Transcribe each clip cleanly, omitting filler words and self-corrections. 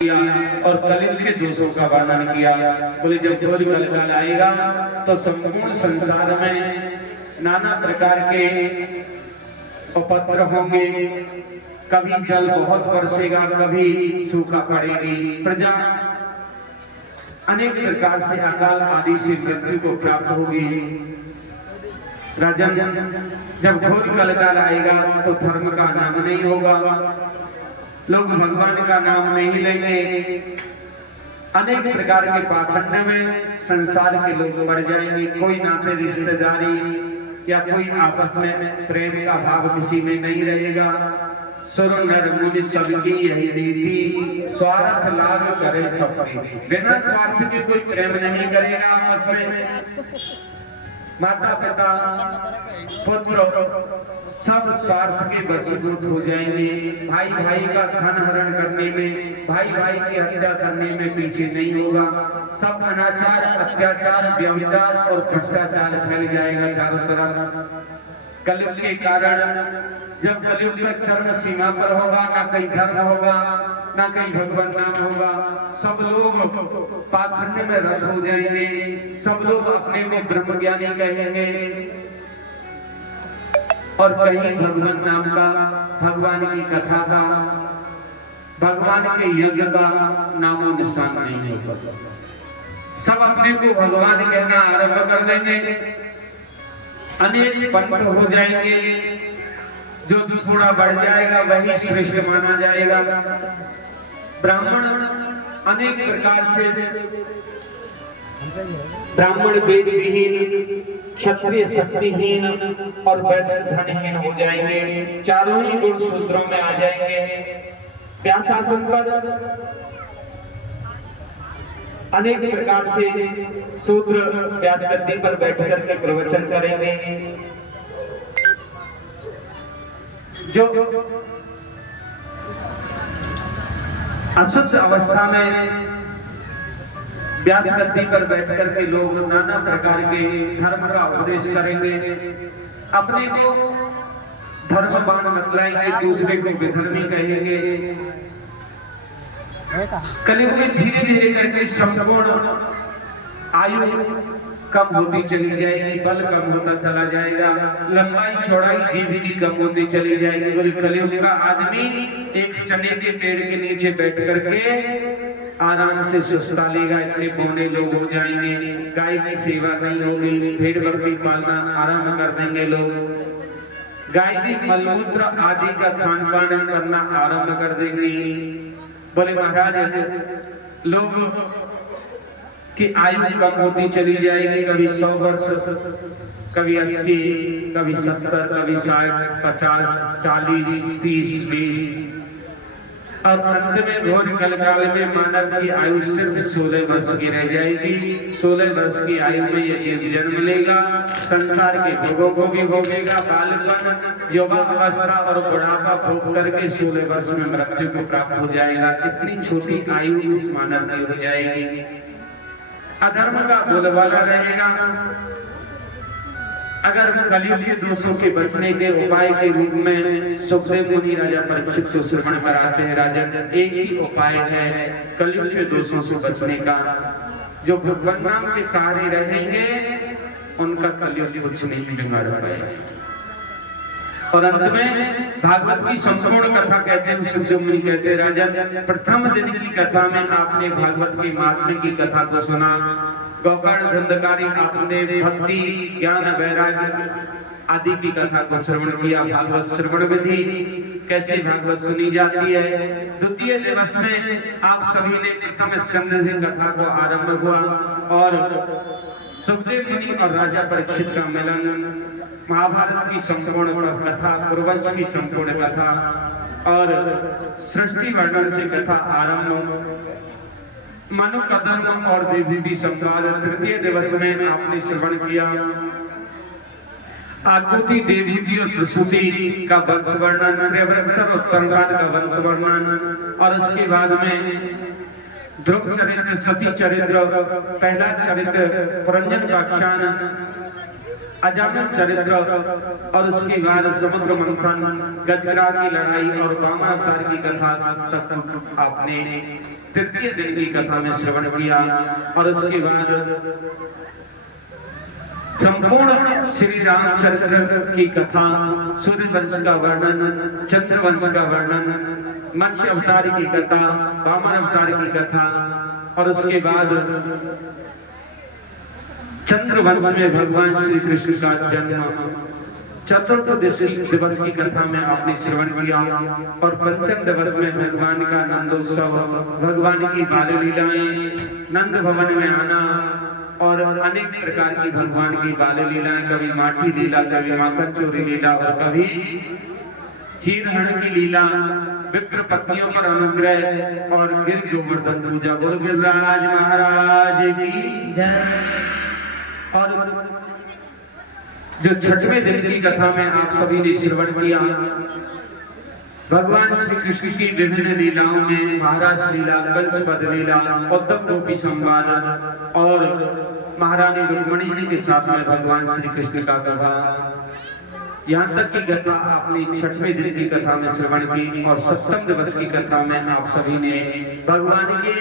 किया और कलियुग के दोषों का वर्णन किया। बोले जब घोर कलकाल आएगा तो संपूर्ण संसार में नाना प्रकार के उपद्रव होंगे। कभी जल बहुत बरसेगा, कभी सूखा पड़ेगी, प्रजा अनेक प्रकार से अकाल आदि से मृत्यु को प्राप्त होगी। राजन, जब घोर कलकाल आएगा तो धर्म का नाम नहीं होगा, लोग भगवान का नाम नहीं लेंगे। अनेक प्रकार के पाखंड में संसार के लोग बढ़ जाएंगे। कोई नाते रिश्तेदारी या कोई आपस में प्रेम का भाव किसी में नहीं रहेगा। सुर नर मुनि सबकी यही रीति, स्वार्थ लाभ करे सफरी। बिना स्वार्थ के कोई प्रेम नहीं करेगा आपस में। माता पिता पुत्र सब स्वार्थ के वशीभूत हो जाएंगे। भाई भाई का धन हरण करने में, भाई भाई की हत्या करने में पीछे नहीं होगा। सब अनाचार, अत्याचार, व्यभिचार और भ्रष्टाचार फैल जाएगा चारों तरफ। कलयुग के कारण जब कलयुग का चरम सीमा पर होगा, ना कहीं धर्म होगा, ना कहीं भगवान नाम होगा। सब लोग पाखंड में रत हो जाएंगे। सब लोग अपने को ब्रह्म ज्ञानी कहेंगे और कहीं भगवान नाम का, भगवान की कथा का, भगवान के यज्ञ का नामो निशान नहीं होगा। सब अपने को भगवान कहना आरंभ कर देंगे। अनेक पंथ हो जाएंगे। जो थोड़ा बढ़ जाएगा वही श्रेष्ठ माना जाएगा। ब्राह्मण अनेक प्रकार से, ब्राह्मण वेद विहीन, क्षत्रिय शक्तिहीन और वैश्य धनहीन हो जाएंगे। चारों ही गुण शूद्रों में आ जाएंगे। व्यासासन पर अनेक प्रकार से शूद्र व्यास गद्दी पर बैठ करके प्रवचन करेंगे। जो अशुद्ध अवस्था में व्यास गद्दी पर बैठ करके लोग नाना प्रकार के धर्म का उपदेश करेंगे। अपने को धर्मवान बतलाएंगे, दूसरे को विधर्मी कहेंगे। कलयुग में धीरे धीरे करके संपूर्ण आयु कम होती चली जाएगी, बल कम होता चला जाएगा, लंबाई चौड़ाई जीभ की कम होती चली जाएगी। बोले कलयुग का आदमी एक चने के पेड़ के नीचे बैठ करके आराम से सुस्ता लेगा। इतने पौने लोग हो जाएंगे। गाय की सेवा नहीं होगी, भेड़ बकरी पालना आरंभ कर देंगे लोग। गाय की मलमूत्र आदि का खान पान करना आरंभ कर देंगे। बोले महाराज, लोग की आयु कम होती चली जाएगी। कभी 100 वर्ष, कभी 80, कभी 70, कभी 60, 50, 40, 30, 20 और अंत में घोर कलकाल में मानव की आयु सिर्फ 16 वर्ष की रह जाएगी। 16 वर्ष की आयु में ये जन्म लेगा, संसार के भोगों को भी भोगेगा। बालपन, यौवनावस्था और बुढ़ापा भोग करके 16 वर्ष में मृत्यु को प्राप्त हो जाएगा। इतनी छोटी आयु इस मानव की हो जाएगी। अधर्म का बोलबाला रहेगा। अगर कलयुग के दोषों के बचने के उपाय के रूप में सुखदेव मुनि राजा परीक्षित को श्रवण कराते हैं। राजा, एक ही उपाय है कलयुग के दोषों से बचने का। जो भगवान नाम के सहारे रहेंगे उनका कलयुग कुछ नहीं बिगाड़ पाएगा। और अंत में भागवत की संपूर्ण कथा कहते हैं। सुखदेव मुनि कहते हैं, राजा, प्रथम दिन की कथा में आपने भागवत के महात्म्य की कथा को सुना। गोकर्ण धंधकारी आपने भक्ति, ज्ञान, वैराग्य आदि की कथा को श्रवण किया। भागवत श्रवण विधि कैसे भागवत सुनी जाती है। द्वितीय दिवस में आप सभी ने प्रथम स्कंद से कथा को आरंभ हुआ और सुखदेव मुनि और राजा परीक्षित का मिलन, महाभारत की संपूर्ण कथा, कुरुवंश की संपूर्ण कथा और सृष्टि वर्णन से कथा आरंभ। मनु का धर्म और देवी संवाद तृतीय दिवस में आपने श्रवण किया। आकुति, देवी और प्रसूति का वंश वर्णन, प्रियव्रत और उत्तरभाग का वंश वर्णन और उसके बाद में ध्रुव चरित्र, सती चरित्र, पहला चरित्र पुरंजन का ख्यान अजामिल चरित्र और उसके बाद समुद्र मंथन, गजरा की लड़ाई और वामन अवतार की कथा तक आपने तृतीय दिन की कथा में श्रवण किया। और उसके बाद संपूर्ण श्री रामचरित्र की कथा, सूर्य वंश का वर्णन, चंद्र वंश का वर्णन, मत्स्य अवतार की कथा, वामन अवतार की कथा और उसके बाद चंद्र वंश में भगवान श्री कृष्ण का जन्म, चतुर्थ दिवस की कथा में आपने श्रवण किया। और पंचम दिवस में भगवान का नंदोत्सव, भगवान की बाल लीलाएं, नंद भवन में आना और अनेक प्रकार की भगवान की बाल लीलाएं, कभी माठी लीला, कभी माखन चोरी लीला और कभी चीरहरण की लीला, विप्र पत्नियों पर अनुग्रह और गिर गोवर्धन पूजा। बोल गिरिराज महाराज की जय। और जो छठवें दिन की कथा में आप सभी ने श्रवण किया, भगवान श्री कृष्ण की विभिन्न लीलाओं में महाराज लीला, कंस वध लीला, उद्धव गोपी संवाद और महारानी रुक्मिणी जी के साथ में भगवान श्री कृष्ण का विवाह, यहाँ तक की कथा आपने छठवें दिन की कथा में श्रवण की। और सप्तम दिवस की कथा में आप सभी ने भगवान के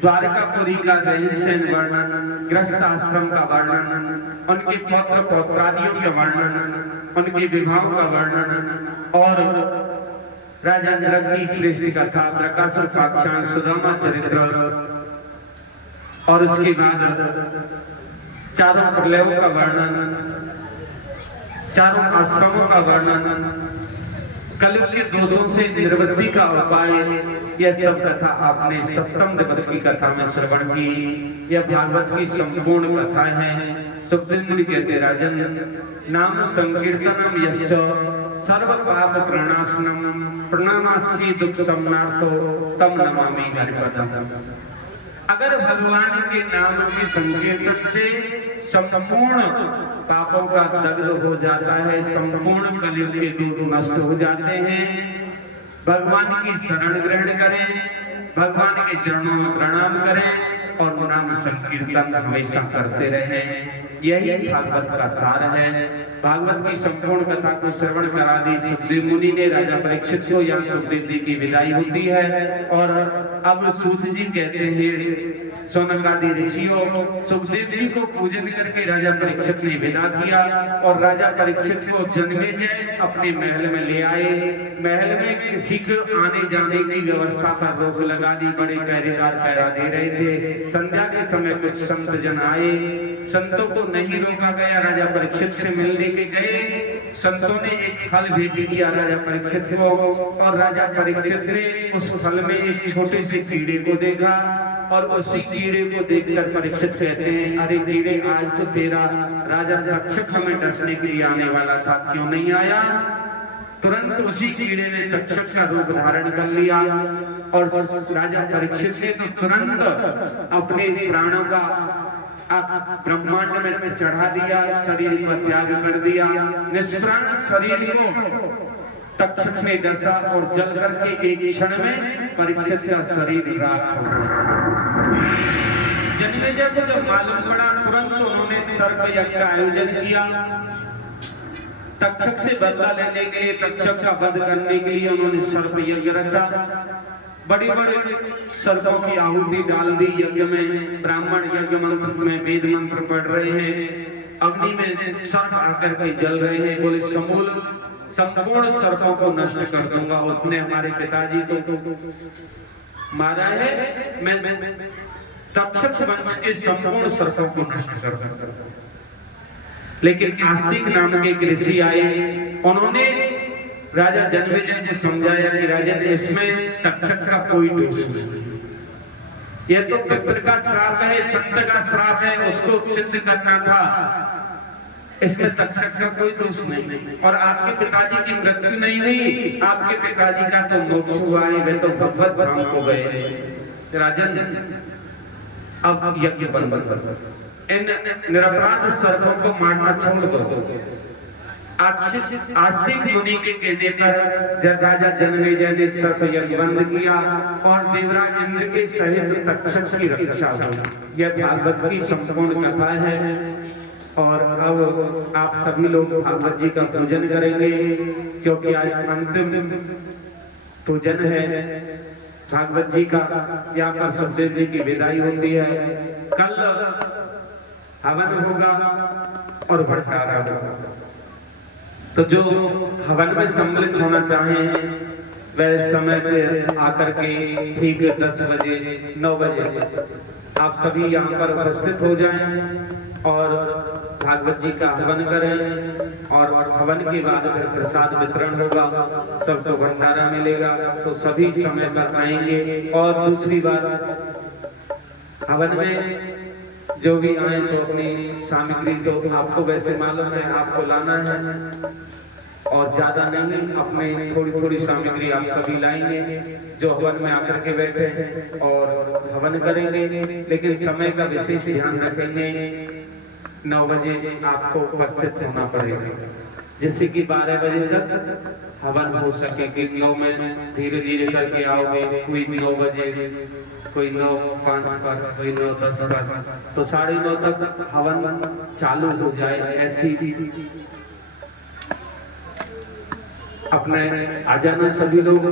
द्वारकापुरी का रहस्य वर्णन, गृहस्थ आश्रम का वर्णन, उनके पौत्र पौत्रादियों का वर्णन, उनके विवाह का वर्णन और राजा जनक की श्रेष्ठ कथा, प्रकाशों साक्षात सुदामा चरित्र और उसके बाद चारों प्रलयों का वर्णन, चारों आश्रमों का वर्णन, कलयुग के दोषों से निवृत्ति का उपाय, यह सब कथा आपने सप्तम दिवस की कथा में श्रवण की। यह भागवत की संपूर्ण कथा है। सुखदेव मुनि कहते राजन, नाम संकीर्तनम यस्य सर्व पाप प्रणाशनम प्रणामास्ति दुख शमनार्थो तम नमामि हरिपदम। अगर भगवान के नाम के संकीर्तन से संपूर्ण पापों का दग्ध हो जाता है, संपूर्ण कलयुग के दुख नष्ट हो जाते हैं, भगवान की शरण ग्रहण करें, भगवान के चरणों में प्रणाम करें और नाम संकीर्तन हमेशा करते रहें। यही भागवत का सार है। भागवत की संपूर्ण कथा को श्रवण करा दी सुखदेव मुनि ने राजा परीक्षित को। यहाँ सुखदेव जी की विदाई होती है और अब सूत जी कहते हैं सौनकादि ऋषियों, सुखदेव जी को पूजन करके राजा परीक्षित ने विदा किया और राजा परीक्षित को जन्मेजय अपने महल में ले आए। महल में किसी को आने जाने की व्यवस्था पर रोक लगा दी, बड़े पहरेदार पहरा दे रहे थे। संध्या के समय कुछ संत जन आए, संतों को नहीं रोका गया, राजा परीक्षित से मिलने के गए। संतों ने एक फल भेज दिया राजा परीक्षित को और राजा परीक्षित ने उस फल में एक छोटे से कीड़े को देखा और उसी कीड़े को देखकर परीक्षित कहते हैं, अरे कीड़े, आज तो तेरा राजा तक्षक हमें डसने के लिए आने वाला था, क्यों नहीं आया? तुरंत उसी कीड़े ने तक्षक का रूप धारण कर लिया और राजा परीक्षित ने तो तुरंत अपने प्राणों का ब्रह्मांड में चढ़ा दिया, शरीर का त्याग कर दिया। निष्प्राण शरीर को तक्षक ने डसा और जल करके एक क्षण में परीक्षित का शरीर राख हो गया। जन्मेजय को जब मालूम पड़ा, तुरंत उन्होंने सर्प यज्ञ का आयोजन किया। तक्षक से बदला लेने के लिए, तक्षक का वध करने के लिए उन्होंने सर्प यज्ञ रचा। बड़ी बड़ी सर्पों की आहुति डाल दी यज्ञ में। ब्राह्मण यज्ञ मंत्र में वेद मंत्र पढ़ रहे हैं, अग्नि में सर्प आकर के जल रहे हैं। बोले समूल संपूर्ण सर्पों को नष्ट कर दूंगा। उसने हमारे पिताजी को मारा है, मैं तक्षक वंश के संपूर्ण सर्पों को नष्ट कर दूंगा। लेकिन आस्तिक नाम के एक ऋषि आए, उन्होंने राजा जन्मेजय को समझाया कि राजन, इसमें तक्षक का कोई दोष नहीं, यह तो पितर का श्राप है, संत का श्राप है, उसको सिद्ध करना था, इसमें तक्षक का कोई दोष नहीं। और आपके पिताजी की मृत्यु नहीं हुई, आपके पिताजी का तो मोक्ष हुआ है, वे तो भगवत धाम को गए। राजन, अब यज्ञ बंद कर, इन निरपराध सर्पों को मारना छोड़ दो। आस्तिक मुनि के कहने पर जब राजा जन्मेजय ने सर्प यज्ञ बंद किया और देवराज इंद्र के सहित तक्षक की रक्षा हुई। यह भागवत की संपूर्ण कथा है। और अब आप सभी लोग भागवत जी का पूजन करेंगे, क्योंकि आज अंतिम पूजन है भागवत जी का। यहाँ पर सुखदेव जी की विदाई होती है। कल हवन होगा और भंडारा होगा, तो जो हवन में सम्मिलित होना चाहें वह समय पे आकर के ठीक 10 बजे 9 बजे आप सभी यहाँ पर उपस्थित हो जाएं और भागवत जी का हवन करें। और हवन के बाद फिर प्रसाद वितरण होगा, सबको भंडारा मिलेगा, तो सभी समय पर आएंगे। और दूसरी बात, हवन में जो भी आए तो अपनी सामग्री तो आपको वैसे मालूम है आपको लाना है, और ज्यादा नहीं, अपने थोड़ी थोड़ी सामग्री आप सभी लाएंगे जो हवन में आकर के बैठे हैं और हवन करेंगे। लेकिन समय का विशेष ध्यान रखेंगे, 9 बजे आपको उपस्थित होना पड़ेगा, जिससे कि 12 बजे तक हवन हो सके। कि 9 में धीरे धीरे करके आओगे, कोई 9 बजे, कोई 9:05 पर, कोई 9:10 पर, तो 9:30 तक हवन चालू हो जाए। ऐसी अपने आ जाना सभी लोग,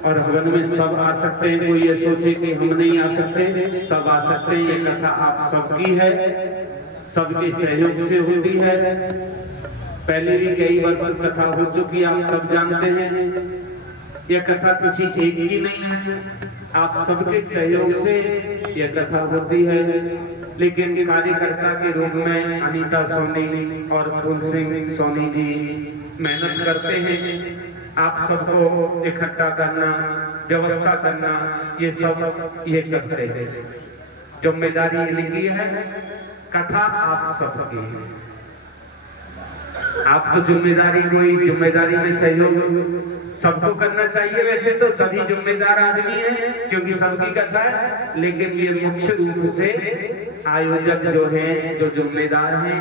और हवन में सब आ सकते हैं। कोई ये सोचे कि हम नहीं आ सकते, सब आ सकते हैं। ये कथा आप सबकी है, सबके सहयोग से होती है। पहले भी कई वर्ष कथा हो चुकी, आप सब जानते हैं। यह कथा किसी एक की नहीं है, आप सबके सहयोग से यह कथा होती है। लेकिन कार्यकर्ता के रूप में अनीता सोनी और फूल सिंह सोनी जी मेहनत करते हैं। आप सबको इकट्ठा करना, व्यवस्था करना, ये सब ये करते हैं। जिम्मेदारी इनकी है, कथा आप सबकी है। आप तो जिम्मेदारी, कोई जिम्मेदारी में सहयोग सबको करना चाहिए। वैसे तो सभी जिम्मेदार आदमी हैं, क्योंकि सबकी कथा है। लेकिन ये मुख्य रूप से आयोजक जो हैं, जो जिम्मेदार हैं,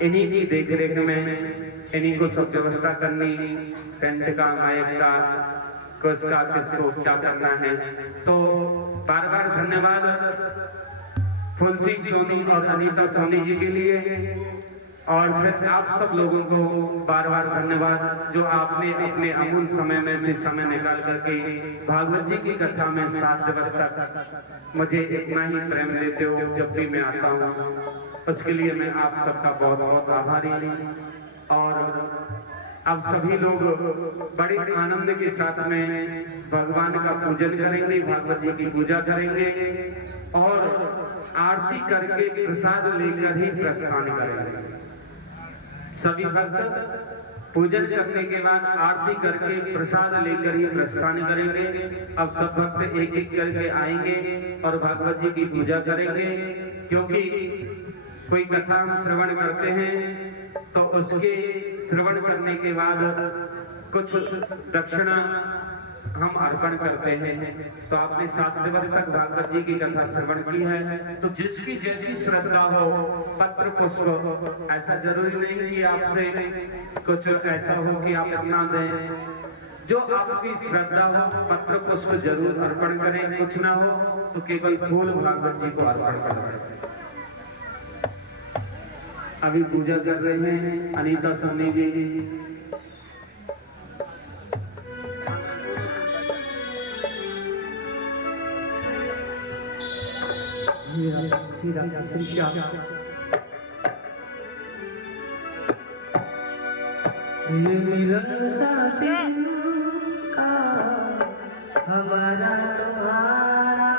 इन्हीं की देखरेख में इन्हीं को सब व्यवस्था करनी, टेंट का, माइक का, किसका किसको क्या करना है। तो बार बार धन्यवाद फूल सिंह सोनी और अनीता सोनी जी के लिए, और फिर आप सब लोगों को बार बार धन्यवाद जो आपने अपने अमूल्य समय में से समय निकाल करके भागवत जी की कथा में 7 दिवस तक मुझे इतना ही प्रेम देते हो जब भी मैं आता हूँ। उसके लिए मैं आप सबका बहुत बहुत आभारी हूँ। और अब सभी लोग बड़े आनंद के साथ में भगवान का पूजन करेंगे, भागवत जी की पूजा करेंगे और आरती करके प्रसाद लेकर ही प्रस्थान करेंगे। सभी भक्त पूजन करने के बाद आरती करके प्रसाद लेकर ही प्रस्थान करेंगे। अब सब भक्त एक एक करके आएंगे और भागवत जी की पूजा करेंगे, क्योंकि कोई कथा हम श्रवण करते हैं तो उसके श्रवण करने के बाद कुछ दक्षिणा हम अर्पण करते हैं। तो आपने 7 दिवस तक भागवत जी की कथा श्रवण की है, तो जिसकी जैसी श्रद्धा हो, पत्र पुष्प, ऐसा जरूरी नहीं कि आपसे कुछ ऐसा हो कि आप अपना दें। जो आपकी श्रद्धा हो, पत्र पुष्प जरूर अर्पण करें। कुछ ना हो तो केवल फूल भागवत जी को अर्पण करें। अभी पूजा कर रहे हैं अनीता सोनी जी। श्री श्याम ये मिलन साथी का हमारा तुम्हारा,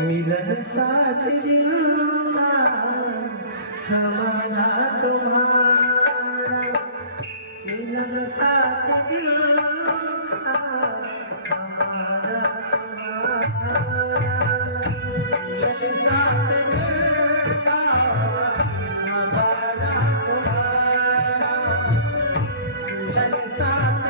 मिलन साथ दिल का हमारा तुम्हारा, मिलन साथ दिल का हमारा तुम्हारा, मिलन साथ दिल का हमारा तुम्हारा, मिलन साथ